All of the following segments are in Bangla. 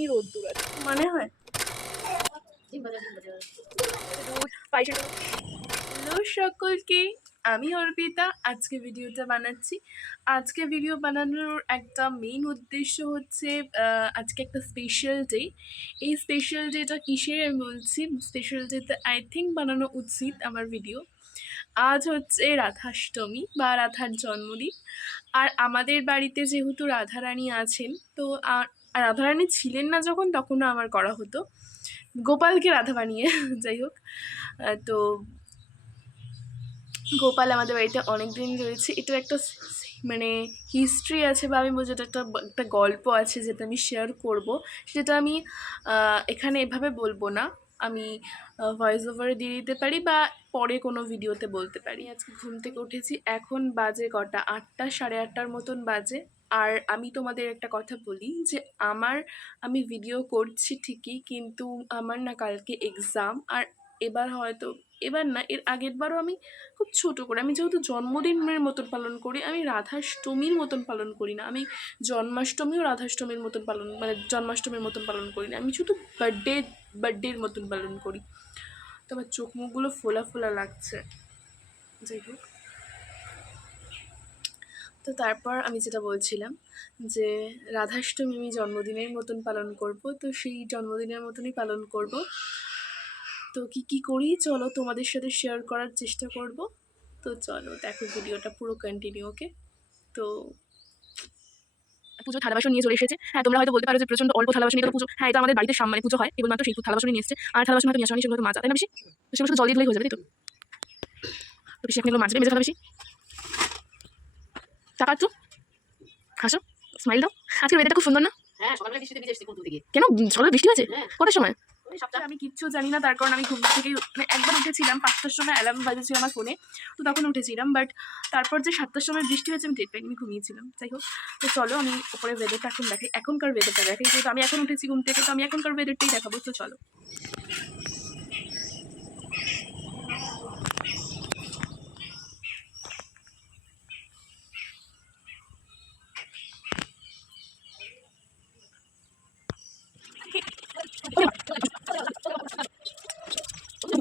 এখনই রোদ্দুর আছে মানে হয়। হ্যালো সকলকে, আমি অর্পিতা। আজকে ভিডিওটা বানাচ্ছি। আজকে ভিডিও বানানোর একটা মেইন উদ্দেশ্য হচ্ছে আজকে একটা স্পেশাল ডে। এই স্পেশাল ডেটা কিসের আমি বলছি, স্পেশাল ডেতে আই থিঙ্ক বানানো উচিত আমার ভিডিও। আজ হচ্ছে রাধাষ্টমী বা রাধার জন্মদিন। আর আমাদের বাড়িতে যেহেতু রাধারানী আছেন, তো রাধারানী ছিলেন না যখন, তখনও আমার করা হতো গোপালকে রাধা বানিয়ে। যাই হোক, তো গোপাল আমাদের বাড়িতে অনেক দিন রয়েছে। এটার একটা মানে হিস্ট্রি আছে, বা আমি বলছি এটা একটা গল্প আছে যেটা আমি শেয়ার করব। সেটা আমি এখানে এভাবে বলবো না, আমি ভয়েস ওভারে দিয়ে দিতে পারি বা পরে কোনো ভিডিওতে বলতে পারি। আজকে ঘুম থেকে উঠেছি, এখন বাজে কটা, 8টা, 8:30 মতন বাজে। আর আমি তোমাদের একটা কথা বলি যে আমি ভিডিও করছি ঠিকই, কিন্তু আমার না কালকে এক্সাম। আর এবার না, এর আগের বারও আমি খুব ছোটো করে, আমি যেহেতু জন্মদিনের মতন পালন করি, আমি রাধাষ্টমীর মতন পালন করি না। আমি জন্মাষ্টমীও রাধাষ্টমীর মতন জন্মাষ্টমীর মতন পালন করি না। আমি শুধু বার্থডের মতন পালন করি। তো আমার চোখ মুখগুলো ফোলা ফোলা লাগছে। যাই হোক, তো তারপর আমি যেটা বলছিলাম যে রাধাষ্টমী আমি জন্মদিনের মতন পালন করব, তো সেই জন্মদিনের মতনই পালন করব। তো কি করি চলো তোমাদের সাথে শেয়ার করার চেষ্টা করব। তো চলো দেখো ভিডিওটা পুরো কন্টিনিউ। ওকে, তো পুজো থালা বাসন নিয়ে চলে এসেছে। হ্যাঁ, তোমরা হয়তো বলতে পারো যে প্রচন্ড অল্প থালা বাসন নিয়ে পুজো। হ্যাঁ, এটা আমাদের বাড়িতে সামনে পুজো হয়, কেবলমাত্র সেই থালা বাসনই নিয়ে এসেছে। আর থালা বাসন হয়তো নিয়ে আসা হয়নি, সেগুলো মাজা, তাই না বেশি? তো সেগুলো শুধু জল দিয়ে ধুলেই হয়ে যাবে, তাই তো? তো বেশি এখন এগুলো মাজবে, মেজে থালা বেশি। টাকা একটু হাসো, স্মাইল দাও। আজকের ওয়েদারটা খুব সুন্দর না? হ্যাঁ, সকালবেলা বৃষ্টিতে ভিজে এসেছি কোন থেকে। কেন সকালে বৃষ্টি হয়েছে? হ্যাঁ। কটার সময়? ওই 7টা। আমি কিচ্ছু জানি না, তার কারণ আমি ঘুম থেকে মানে একবার উঠেছিলাম 5টার সময়, অ্যালার্ম বাজেছিল আমার ফোনে, তো তখন উঠেছিলাম। বাট তারপর যে 7টার সময় বৃষ্টি হয়েছে আমি টের পাইনি, আমি ঘুমিয়েছিলাম। যাই হোক, তো চলো আমি উপরে ওয়েদারটা এখন দেখাই, এখনকার ওয়েদারটা দেখাই, যেহেতু আমি এখন উঠেছি ঘুম থেকে, তো আমি এখনকার ওয়েদারটাই দেখাবো। তো চলো।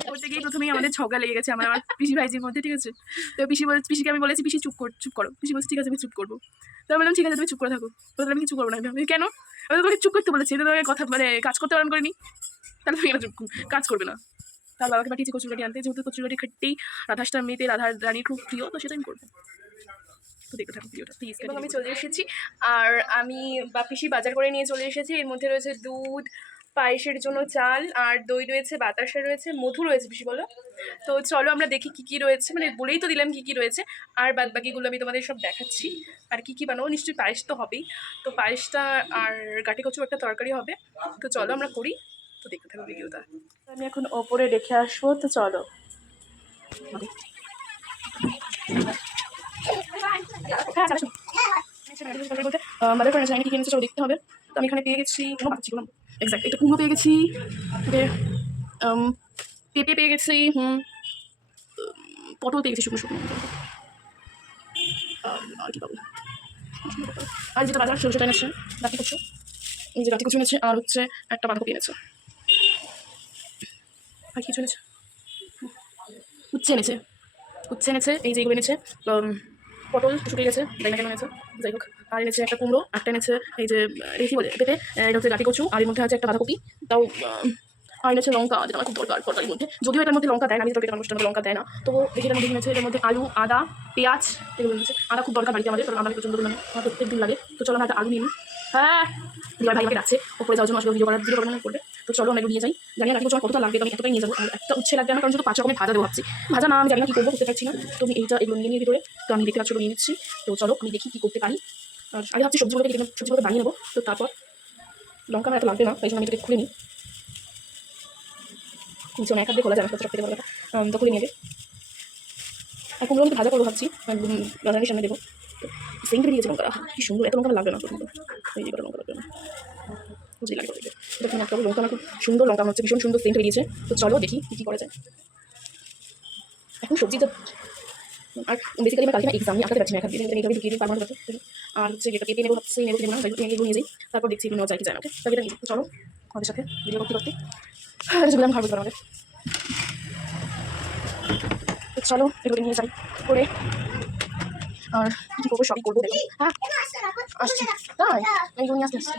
করতে গিয়ে প্রথমেই আমাদের ঝগড়া লেগে গেছে আমার পিসি ভাইজির মধ্যে, ঠিক আছে? তো পিসিকে আমি বলেছি, পিসি চুপ করো। পিসি বলছে ঠিক আছে, আমি চুপ করবো। তো আমি বললাম ঠিক আছে, তুমি চুপ করে থাকো। বলতে আমি কিছু করবো না। আমি কেন? আমি তোমাকে চুপ করতে বলেছি, তো তোমাকে কথা মানে কাজ করতে বারণ করিনি, তাহলে তুমি চুপ কাজ করবে না। তার বাবাকে পাঠিয়েছি কচুরগাটি আনতে, যেহেতু কচুরগাটি খাটতেই রাধাষ্টমীতে রাধা রানীর খুব প্রিয়, তো সেটা আমি করবো। তো দেখতে থাকো ভিডিওটা প্লিজ। এবং আমি চলে এসেছি, আর আমি পিসি বাজার করে নিয়ে চলে এসেছি। এর মধ্যে রয়েছে দুধ, পায়েসের জন্য চাল, আর দই রয়েছে, বাতাসা রয়েছে, মধু রয়েছে পিসি বলো। তো চলো আমরা দেখি কি রয়েছে, মানে বলেই তো দিলাম কি রয়েছে, আর বাদ বাকিগুলো আমি তোমাদের সব দেখাচ্ছি। আর কি বানাবো, নিশ্চয়ই পায়েস তো হবেই। তো পায়েসটা আর গাটি কচু একটা তরকারি হবে। তো চলো আমরা করি, তো দেখতে থাকো ভিডিওটা। আমি এখন ওপরে রেখে আসবো, তো চলো। আমাদের ফ্রেন্ডস আমি কি কিনেছে সব দেখতে হবে। তো আমি এখানে পেয়ে গেছি, এক্সাক্ট একটা কুমড়ো পেয়ে গেছি, পেঁপে পেয়ে গেছি, পটল পেয়ে গেছি শুকনো শুকনো, আর কি পাবো, আর যেটা বাজার সেটা এনেছে গাঁটি কচু, এই যে গাঁটি কচু এনেছে, আর হচ্ছে একটা বাঁধাকপি এনেছে, আর কিছু এনেছে, উচ্ছে এনেছে, এই যে এগুলো এনেছে, পটল শুকিয়ে গেছে, তাই না কেন এনেছে, যাই হোক। আর এনেছে একটা কুমড়ো, একটা এনেছে এই যে কি বলে পেঁপে, এটা হচ্ছে গাঁটি কচু, আর এর মধ্যে আছে একটা বাঁধাকপি, তাও আর এনেছে লঙ্কা, যেটা আমার খুব দরকার তরকারির মধ্যে, যদিও এটার মধ্যে লঙ্কা দেয় না, আমি তরকারি মানুষটার মধ্যে লঙ্কা দেয় না, তো দেখি এটার মধ্যে এনেছে, এর মধ্যে আলু, আদা, পেঁয়াজ এগুলো এনেছে। আদা খুব দরকার বাড়িতে আমাদের, কারণ আদা প্রচন্ড মানে আমার প্রত্যেক দিন লাগে। তো চলো আমরা একটা আলু নিই। হ্যাঁ, দিবার ভাই আমাকে ডাকছে, ওপরে যাওয়ার জন্য আসলে ভিডিও বানানো করবে। তো চলো আমরা নিয়ে যাই, জানি না গাঁটি কতটা লাগবে, তো আমি এতটাই নিয়ে যাবো। আর একটা উচ্ছে লাগবে না, কারণ শুধু 5 রকমের ভাজা দেবো ভাবছি, ভাজা না আমি জানি না কি করবো, করতে পারছি না। তো আমি এগুলো নিয়ে ভিতরে, তো আমি দেখতে পাচ্ছি নিয়ে নিচ্ছি। তো চলো আমি দেখি কি করতে পারি। আর আগে ভাবছি সবজিগুলোকে বানিয়ে নেবো। তো তারপর লঙ্কা আমার এত লাগবে না, তাই জন্য আমি এটাকে খুলে নিই। কুচি এক হাত দিয়ে খোলা যায় না, সব থেকে ভালো কথা, তো খুলে নিয়ে আর কুমড়ো আমি ভাজা করবো ভাবছি, রান্নার সামনে দেবো। তো সেন্ট বেরিয়েছে লঙ্কা, কি সুন্দর, এত লঙ্কা লাগবে না, এই যে লঙ্কা লাগবে না, বুঝলি লাগে দেখুন একটা লঙ্কা আমার খুব সুন্দর লঙ্কা হচ্ছে, ভীষণ সুন্দর সেন্ট বেরিয়েছে। তো চলো দেখি কী করা যায়। এখন সবজি তো, আর বেসিক্যালি আমার কালকে এক্সাম, আমি আঁকাতে পারছি না, এখন এইভাবে ঢুকিয়ে দিই পারবো না। আর হচ্ছে যেটা পেঁপে নেবো ভাবছি, নেবো কিনে না, তাই পেঁপে নিয়ে যাই, তারপর দেখছি নেওয়া যায় কি যায় না। ওকে, তবে এটা নিয়ে চলো আমাদের সাথে ভিডিও করতে করতে যেগুলো আমি ভাবতে পারবো আমাদের। তো চলো এগুলো নিয়ে যাই করে, আর কি করবো সবই করবো। দেখো হ্যাঁ আসছি, তাই এইগুলো নিয়ে আসতে আসছি।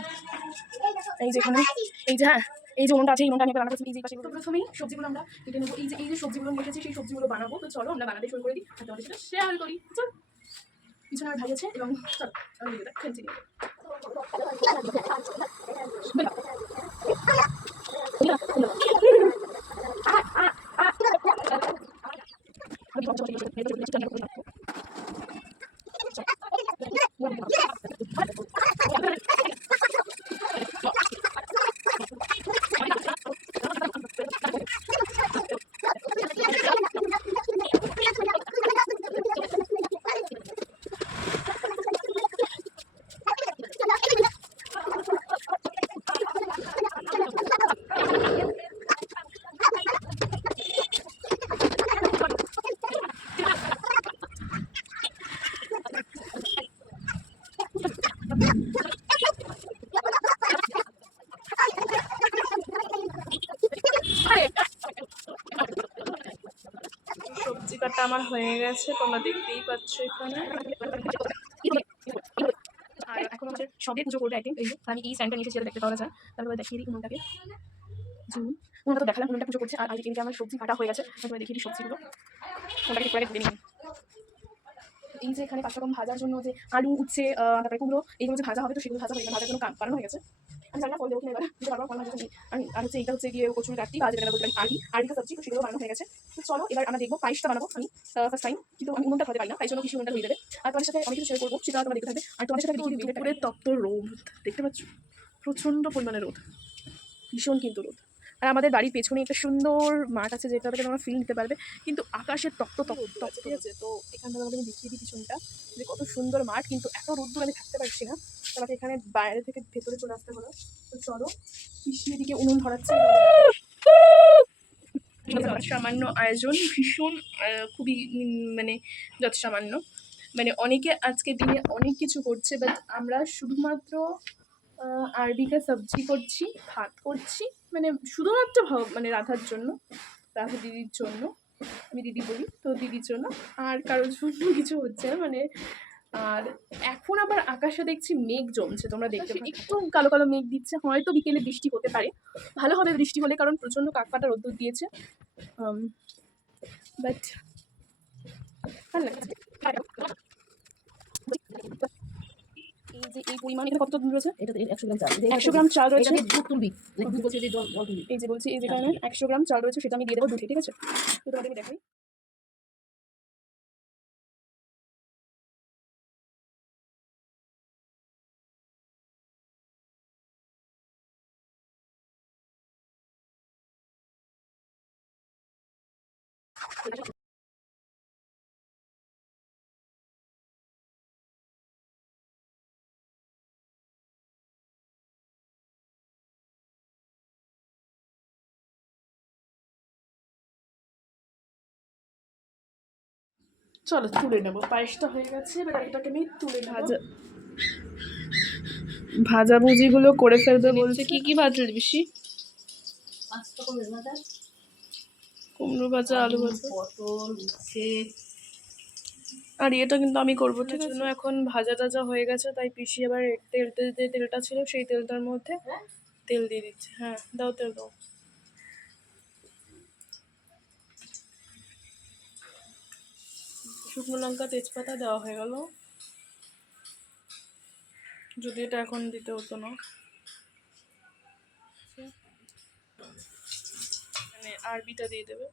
এই যে এখানে এই যে হ্যাঁ এই যে উনুনটা আছে, এই উনুনটা আমি রান্না করছি। এই যে পাশে প্রথমেই সবজিগুলো আমরা কেটে নেবো। এই যে সবজিগুলো নিয়ে এসেছি, সেই সবজিগুলো বানাবো। তো চলো আমরা বানাতে শুরু করে দিই, আর তোমাদের সাথে শেয়ার করি। চল, পিছনে আমার ভাই আছে এবং চলো আমি ভিডিওটা খেলছি। সবজি কাটা আমার হয়ে গেছে, তোমরা দেখতেই পাচ্ছ এখানে। আর এখন হচ্ছে সবে পুজো করবে একদিন, এই যে আমি এই স্ট্যান্ডটা নিয়ে এসেছি, দেখতে পাওয়া যায়। তারপরে দেখিয়ে দিই উনুনটাকে, উনুনটা তো দেখালাম, উনুনটা পুজো করছে। আর এদিকে আমার সবজি কাটা হয়ে গেছে, তারপরে দেখিয়ে দিই সবজিগুলো। ওটাকে একটু আগে ধুয়ে নিই। এই যে এখানে 5 রকম ভাজার জন্য যে আলু, উচ্ছে, তারপরে কুমড়ো, এইগুলো যে ভাজা হবে, তো সেগুলো ভাজা হয়ে গেছে, ভাজার জন্য কারণ হয়ে গেছে। আমি জানি না ফল দেবো কিনা এবার, দিতে পারবো ফল ভাজা। আর হচ্ছে এইটা হচ্ছে গিয়ে কচুরি কাটতি বা যেটা বলতে পারি আলু সবজি, তো সেগুলো বানানো হয়ে গেছে। তো চলো এবার আমরা দেখবো পায়েসটা বানাবো আমি ফার্স্ট টাইম, কিন্তু আমি উনুনটা খাওয়াতে পারি না, তাই জন্য কিছু উনুনটা ধুয়ে দেবে। আর তোমাদের সাথে আমি কিছু শেয়ার করবো, সেটা তোমরা দেখতে থাকবে। আর তোমাদের সাথে দুপুরের তপ্ত রোদ দেখতে পাচ্ছ, প্রচন্ড পরিমাণে রোদ, ভীষণ কিন্তু রোদ। আর আমাদের বাড়ির পেছনে একটা সুন্দর মাঠ আছে, যেটা থেকে তোমরা ফিল নিতে পারবে, কিন্তু আকাশের তপ্ত তপ্ত, ঠিক আছে? তো এখান থেকে আমাদের দেখিয়ে দিই পিছনটা, যে কত সুন্দর মাঠ, কিন্তু এত রোদ্দুর আমি থাকতে পারছি না, তোমাকে এখানে বাইরে থেকে ভেতরে চলে আসতে হলো। তো চলো পিসি এদিকে উনুন ধরাচ্ছে, সামান্য আয়োজন, ভীষণ খুবই মানে যত সামান্য, মানে অনেকে আজকে দিনে অনেক কিছু করছে, বাট আমরা শুধুমাত্র আরবি কা সবজি করছি, ভাত করছি, মানে শুধুমাত্র মানে রাধার জন্য, রাধা দিদির জন্য, আমি দিদি বলি তো, দিদির জন্য, আর কারোর জন্য কিছু হচ্ছে না মানে। আর এখন আবার আকাশে দেখছি মেঘ জমছে, তোমরা দেখতে একটু কালো কালো মেঘ দিচ্ছে, হয়তো বিকেলে বৃষ্টি হতে পারে, ভালো হবে বৃষ্টি হলে, কারণ প্রচন্ড কাকপাটা রোদ্দুর দিয়েছে। বাট ভালো লাগছে। এই যে এই পরিমাণ, এখানে কত দুধ রয়েছে? এটা 100 গ্রাম চাল, 100 গ্রাম চাল রয়েছে। এটাকে দুধ তুলবি, দুধ বলছে যে জল তুলবি। এই যে বলছি, এই যেখানে 100 গ্রাম চাল রয়েছে, সেটা আমি দিয়ে দেবো দুধে, ঠিক আছে? তো তোমাদের আমি দেখাই। চলো তুলে নেবো, পায়েসটা হয়ে গেছে, এবার এটাকে আমি তুলে ভাজাভুজিগুলো করে ফেলবে বলছে। কি কি ভাজলি বেশি? 5 রকমের ভাজা, কুমড়ো ভাজা, আলু ভাজা, পটল, উচ্ছে। আর এটা কিন্তু আমি করবো, ঠিক আছে? এখন ভাজা টাজা হয়ে গেছে, তাই পিসি এবার যে তেলটা ছিল সেই তেলটার মধ্যে তেল দিয়ে দিচ্ছে। হ্যাঁ দাও, তেল দাও। শুকনো লঙ্কা, তেজপাতা দেওয়া হয়ে গেল, যদি এটা এখন দিতে হতো না, মানে আরবিটা দিয়ে দেবে।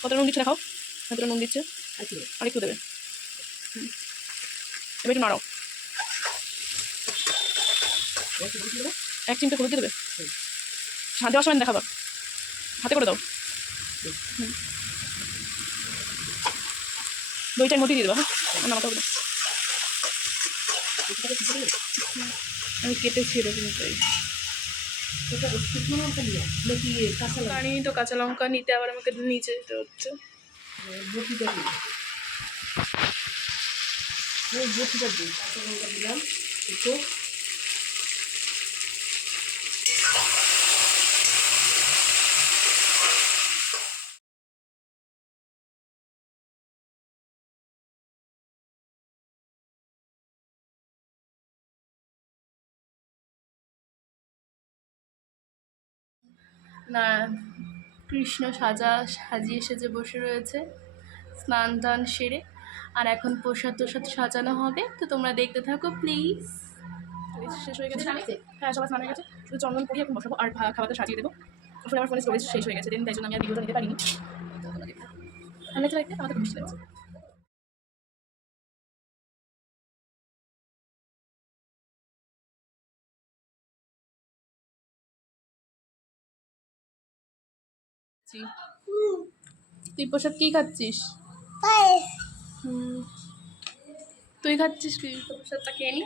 কতটা নুন দিচ্ছে দেখাও, কতটা নুন দিচ্ছে, আর কি আর একটু দেবে। এবার একটু নাড়াও, একটু বলছি দেবো। 1 চিমটে হলুদ দিয়ে দেবে। হাতে দেওয়ার সময় দেখাবা, হাতে করে দাও। দইটার মধ্যে দিয়ে দেবা। হ্যাঁ, নামাতে হবে না। কিছুটাকে কিছু দেবে। আমি কেটেছি এরকম তাই। ওটা শুকনো লঙ্কা নিয়ে নাকি কাঁচা লঙ্কা? জানি তো কাঁচা লঙ্কা নিতে আবার আমাকে নিচে যেতে হচ্ছে। বটিটা দিই, ওই বটিটা দিই, কাঁচা লঙ্কা দিলাম একটু। না, কৃষ্ণ সাজিয়ে সেজে বসে রয়েছে স্নান টান সেরে, আর এখন প্রসাদ টোসাদ সাজানো হবে, তো তোমরা দেখতে থাকো প্লিজ। শেষ হয়ে গেছে, হ্যাঁ সবাই স্নান হয়ে গেছে, শুধু চন্দন করি এখন বসাবো আর খাবারটা সাজিয়ে দেবো। আসলে আমার ফোনে স্টোরেজ শেষ হয়ে গেছে, তাই জন্য আমি আর ভিডিওটা নিতে পারিনি। আমাদের খুব বৃষ্টি লাগছে। তুই প্রসাদ কি খাচ্ছিস? তুই খাচ্ছিস কি? প্রসাদটা খেয়ে নি।